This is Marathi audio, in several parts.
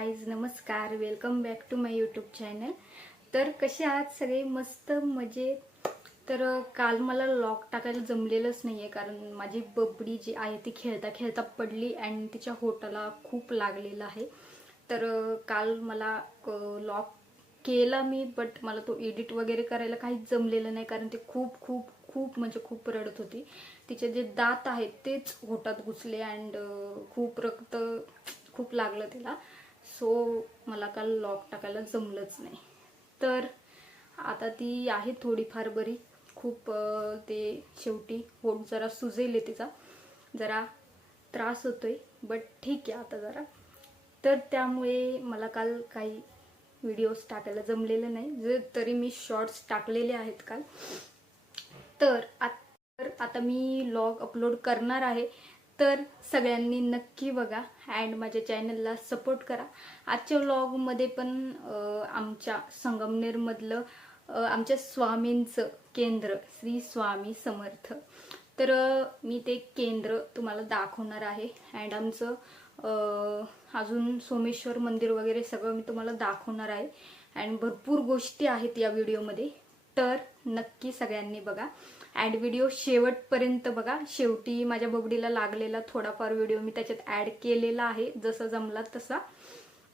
गाइज नमस्कार, welcome back to my YouTube channel. तर कसे आहात सगळे? मस्त मजेत। तर काल मला लॉग टाकायला जमलेलंच नाहीये कारण माझी बबडी जी आहे ती खेळता खेळता पडली आणि तिच्या होटाला खूप लागलेला आहे। तर काल मला लॉग केला मी, बट मला तो एडिट वगैरे करायला काहीच जमलेलं नाही कारण ती खूप खूप खूप म्हणजे खूप रडत होती। तिचे जे दात आहेत तेच होटात घुसले अँड खूप रक्त खूप लागलं तिला। सो मला काल लॉग टाकायला जमलंच नाही। तर आता ती आहे थोडीफार बरी, खूप ते शेवटी होट जरा सुजेल, तिचा जरा त्रास होतोय, बट ठीक आहे आता जरा। तर त्यामुळे मला काल काही व्हिडिओज टाकायला जमलेले नाही, तरी मी शॉर्ट्स टाकलेले आहेत काल। तर आता मी व्लॉग अपलोड करणार आहे, तर सगळ्यांनी नक्की बघा अँड माझ्या चॅनलला सपोर्ट करा। आजच्या व्लॉगमध्ये पण आमच्या संगमनेरमधलं आमच्या स्वामींचं केंद्र श्री स्वामी समर्थ, तर मी ते केंद्र तुम्हाला दाखवणार आहे अँड आमचं अजून सोमेश्वर मंदिर वगैरे सगळं मी तुम्हाला दाखवणार आहे अँड भरपूर गोष्टी आहेत या व्हिडिओमध्ये। तर नक्की सगळ्यांनी बघा अँड व्हिडिओ शेवटपर्यंत बघा। शेवटी माझ्या बबडीला लागलेला थोडाफार व्हिडिओ मी त्याच्यात ॲड केलेला आहे, जसा जमला तसा।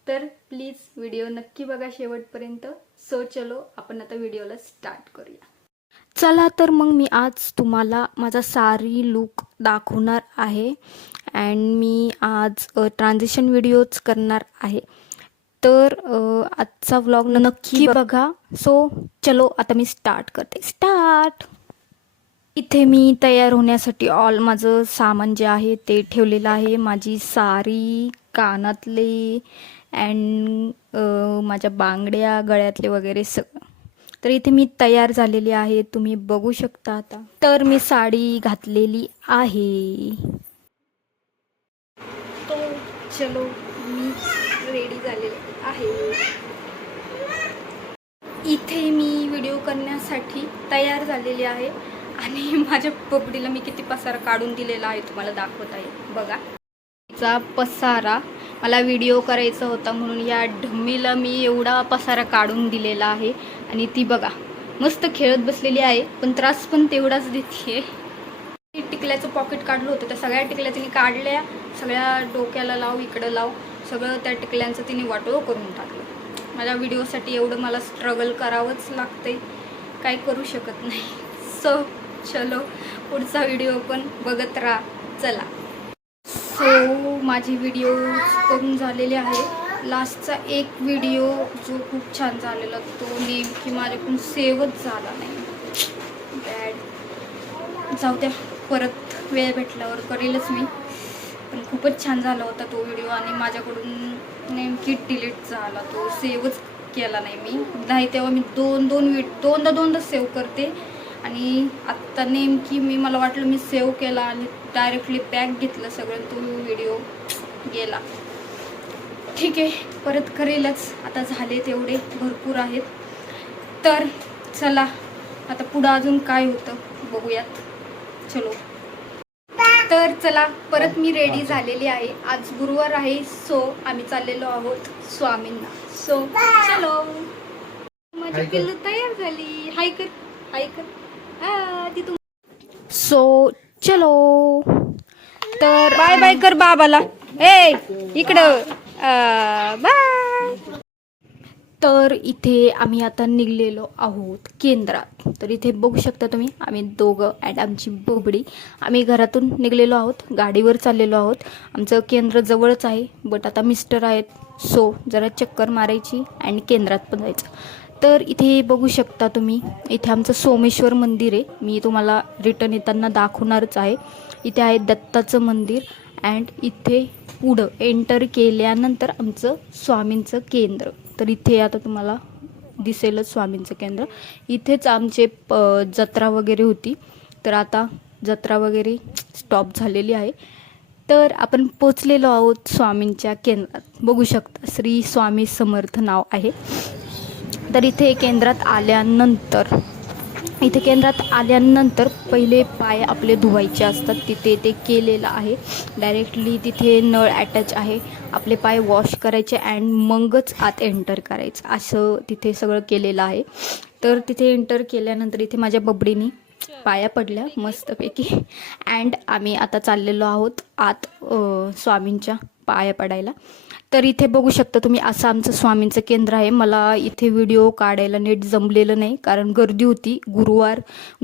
तर प्लीज व्हिडिओ नक्की बघा शेवटपर्यंत। सो चलो आपण आता व्हिडिओला स्टार्ट करूया। चला तर मग मी आज तुम्हाला माझा सारी लुक दाखवणार आहे अँड मी आज ट्रान्झिशन व्हिडिओज करणार आहे। तर आजचा व्लॉग नक्की बघा। सो चलो आता मी स्टार्ट करते। स्टार्ट। इथे मी तयार होण्यासाठी ऑल माझं सामान जे आहे ते ठेवलेलं आहे। माझी सारी, कानातले अँड माझ्या बांगड्या, गळ्यातले वगैरे सगळं। तर इथे मी तयार झालेली आहे, तुम्ही बघू शकता आता। तर मी साडी घातलेली आहे। तो चलो मी रेडी झालेली आहे। इथे मी व्हिडिओ करण्यासाठी तयार झालेली आहे आणि माझ्या बबडीला मी किती पसारा काढून दिलेला आहे तुम्हाला दाखवत आहे बघा। तिचा पसारा मला व्हिडिओ करायचा होता म्हणून या ढम्मीला मी एवढा पसारा काढून दिलेला आहे आणि ती बघा मस्त खेळत बसलेली आहे, पण त्रास पण तेवढाच देते। टिकल्याचं पॉकेट काढलं होतं, त्या सगळ्या टिकल्या तिने काढल्या, सगळ्या डोक्याला लाव, इकडं लाव, सगळं त्या टिकल्यांचं तिने वाटोळं करून टाकलं। माझ्या व्हिडिओसाठी एवढं मला स्ट्रगल करावंच लागतंय, काय करू शकत नाही। सो चलो पुढचा व्हिडिओ पण बघत राहा, चला। सो माझी व्हिडिओ करून झालेले आहे। लास्टचा एक व्हिडिओ जो खूप छान झालेला तो नेमकी माझ्याकडून सेव्हच झाला नाही, बॅड। जाऊ द्या, परत वेळ भेटल्यावर करेलच मी, पण खूपच छान झाला होता तो व्हिडिओ आणि माझ्याकडून नेमकी डिलीट झाला, तो सेव्हच केला नाही मी। नाही तेव्हा मी दोनदा सेव्ह करते आणि आत्ता नेमकी मला वाटलं मी सेव्ह केला आणि डायरेक्टली बॅक घेतलं सगळं, तो व्हिडिओ गेला। ठीक आहे, परत करेलच, आता झाले तेवढे भरपूर आहेत। तर चला आता पुढं अजून काय होतं बघूयात, चलो। तर चला परत मी रेडी झालेली आहे। आज गुरुवार आहे, सो आम्ही चाललेलो आहोत स्वामींना। सो चलो, माझी पिल्लू तयार झाली। हाय कर, हाय कर, ती तुम। सो चलो, तर बाय बाय कर बाबाला, ए इकडं बाय। तर इथे आम्ही आता निघलेलो आहोत केंद्रात। तर इथे बघू शकता तुम्ही, आम्ही दोघं अँड आमची बोबडी आम्ही घरातून निघलेलो आहोत, गाडीवर चाललेलो आहोत। आमचं केंद्र जवळच आहे, बट आता मिस्टर आहेत, सो जरा चक्कर मारायची अँड केंद्रात पण जायचं। तर इथे बघू शकता तुम्ही, इथे आमचं सोमेश्वर मंदिर आहे, मी तुम्हाला रिटर्न येताना दाखवणारच आहे। इथे आहे दत्ताचं मंदिर अँड इथे पुढं एंटर केल्यानंतर आमचं स्वामींचं केंद्र। तर इथे आता तुम्हाला दिसेलच स्वामींचं केंद्र। इथेच आमचे जत्रा वगैरे होती, तर आता जत्रा वगैरे स्टॉप झालेली आहे। तर आपण पोचलेलो आहोत स्वामींच्या केंद्रात, बघू शकता श्री स्वामी समर्थ नाव आहे। तर इथे केंद्रात आल्यानंतर इथे केंद्रात आल्यानंतर पहिले पाय आपले धुवायचे असतात. तिथे ते केलेलं आहे. डायरेक्टली तिथे नळ अटॅच आहे. आपले पाय वॉश करायचे अँड मगच आत एंटर करायचं, असं तिथे सगळं केलेलं आहे. तर तिथे एंटर केल्यानंतर इथे माझ्या बबडीनी पाया पडल्या मस्तपैकी. अँड आम्ही आता चाललेलो आहोत आत स्वामींच्या पाया पडायला. तर इथे बघू शकता तुम्ही, असं आमचं स्वामींचं केंद्र आहे. मला इथे व्हिडिओ काढायला नीट जमलेलं नाही कारण गर्दी होती.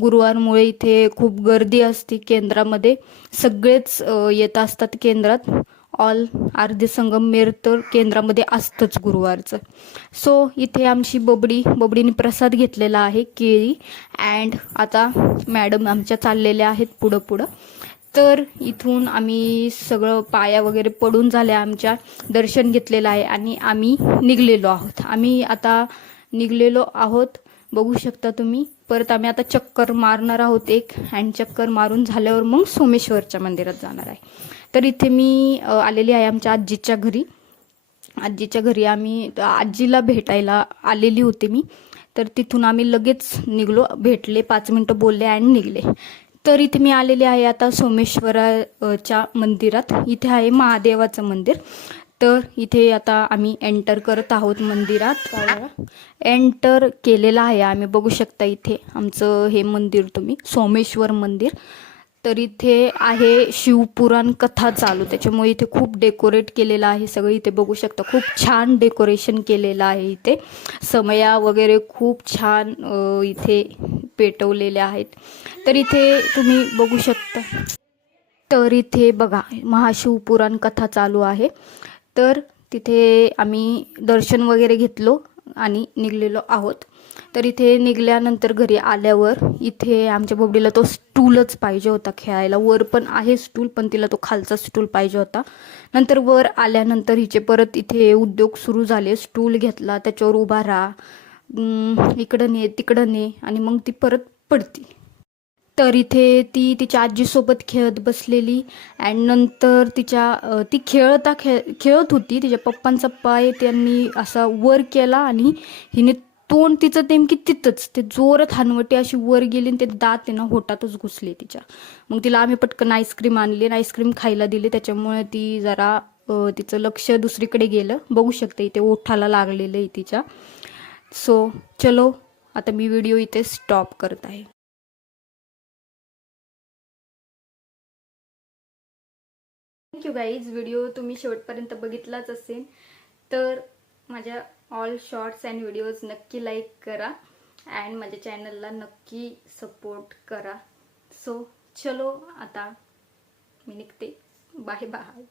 गुरुवारमुळे इथे खूप गर्दी असते केंद्रामध्ये. सगळेच येत असतात केंद्रात. ऑल आरती संगमनेर तर केंद्रामध्ये असतंच गुरुवारचं. सो इथे आमची बबडीने प्रसाद घेतलेला आहे, केळी. अँड आता मॅडम आमच्या चाललेल्या आहेत पुढं. तर इथून आम्ही सगळं पाया वगैरे पडून झाल्या, आमच्या दर्शन घेतलेलं आहे आणि आम्ही निघलेलो आहोत. बघू शकता तुम्ही. परत आम्ही आता चक्कर मारणार आहोत एक, अँड चक्कर मारून झाल्यावर मग सोमेश्वरच्या मंदिरात जाणार आहे. तर इथे मी आलेली आहे आमच्या आजीच्या घरी. आम्ही आजीला भेटायला आलेली होते मी. तर तिथून आम्ही लगेच निघलो, भेटले, 5 मिनटं बोलले आणि निघले. तर इथे मी आलेले आहे आता सोमेश्वराच्या मंदिरात. इथे आहे महादेवाचं मंदिर. तर इथे आता आम्ही एंटर करत आहोत मंदिरात. एंटर केलेलं आहे आम्ही. बघू शकता इथे आमचं हे मंदिर तुम्ही, सोमेश्वर मंदिर. तर इथे आहे शिवपुराण कथा चालू, त्याच्यामुळे इथे खूप डेकोरेट केलेलं आहे सगळं. इथे बघू शकता खूप छान डेकोरेशन केलेलं आहे. इथे समया वगैरे खूप छान इथे पेटवलेल्या आहेत. तर इथे तुम्ही बघू शकता. तर इथे बघा महाशिवपुराण कथा चालू आहे. तर तिथे आम्ही दर्शन वगैरे घेतलो आणि निघलेलो आहोत. तर इथे निघाल्यानंतर घरी आल्यावर इथे आमच्या बबडीला तो स्टूलच पाहिजे होता खेळायला. वर पण आहे स्टूल, पण तिला तो खालचा स्टूल पाहिजे होता. नंतर वर आल्यानंतर हिचे परत इथे उद्योग सुरू झाले. स्टूल घेतला, त्याच्यावर उभा राहा, इकडं ने तिकडं ने, आणि मग ती परत पडती. तर इथे ती तिच्या आजीसोबत खेळत बसलेली. अँड नंतर ती खेळत होती. तिच्या पप्पांचा पाय त्यांनी असा वर केला आणि हिने तोंड तिचं नेमकी तिथंच, ते जोरात हनवटी अशी वर गेली आणि ते दात आहे ना होटातच घुसले तिच्या. मग तिला आम्ही पटकन आईस्क्रीम आणली आणि आईस्क्रीम खायला दिली. त्याच्यामुळे ती जरा तिचं लक्ष दुसरीकडे गेलं. बघू शकते इथे ओठाला लागलेलं आहे तिच्या. सो चलो आता मी व्हिडिओ इथे स्टॉप करत आहे. Thank you guys. व्हिडिओ तुम्ही शेवटपर्यंत बघितलाच असेल तर माझ्या ऑल शॉर्ट्स अँड व्हिडिओज नक्की लाईक करा अँड माझ्या चॅनलला नक्की सपोर्ट करा. सो चलो आता मी निघते. Bye bye.